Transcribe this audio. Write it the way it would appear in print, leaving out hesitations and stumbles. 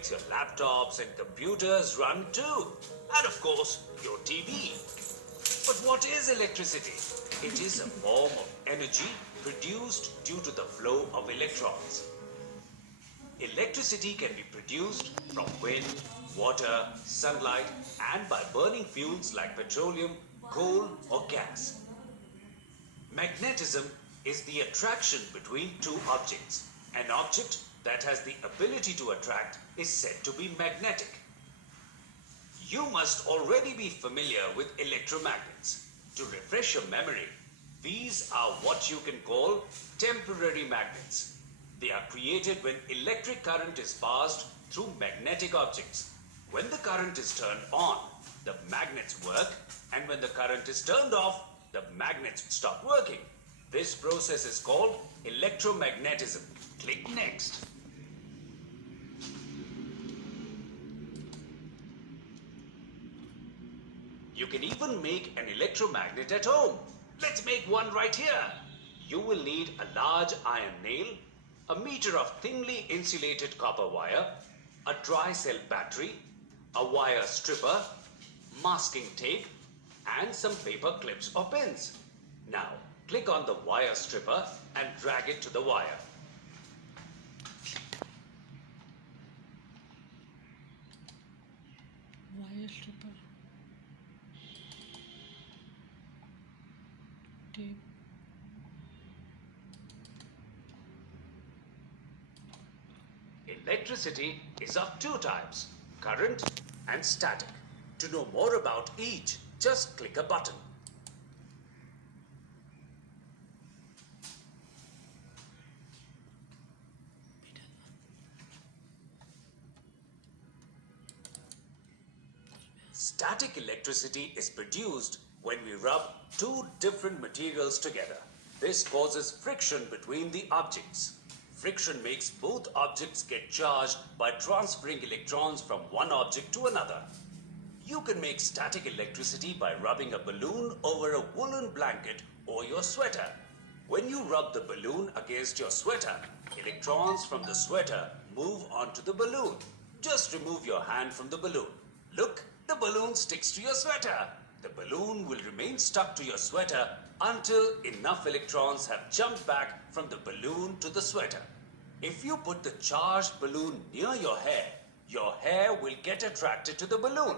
makes your laptops and computers run too. And of course, your TV. But what is electricity? It is a form of energy produced due to the flow of electrons. Electricity can be produced from wind, water, sunlight, and by burning fuels like petroleum, coal, or gas. Magnetism is the attraction between two objects. An object that has the ability to attract is said to be magnetic. You must already be familiar with electromagnets. To refresh your memory, these are what you can call temporary magnets. They are created when electric current is passed through magnetic objects. When the current is turned on, the magnets work, and when the current is turned off, the magnets stop working. This process is called electromagnetism. Click next. You can even make an electromagnet at home. Let's make one right here. You will need a large iron nail, a meter of thinly insulated copper wire, a dry cell battery, a wire stripper, masking tape, and some paper clips or pins. Now, click on the wire stripper and drag it to the wire. Wire stripper. Tape. Electricity is of two types, current and static. To know more about each, just click a button. Static electricity is produced when we rub two different materials together. This causes friction between the objects. Friction makes both objects get charged by transferring electrons from one object to another. You can make static electricity by rubbing a balloon over a woolen blanket or your sweater. When you rub the balloon against your sweater, electrons from the sweater move onto the balloon. Just remove your hand from the balloon. Look, the balloon sticks to your sweater. The balloon will remain stuck to your sweater until enough electrons have jumped back from the balloon to the sweater. If you put the charged balloon near your hair will get attracted to the balloon.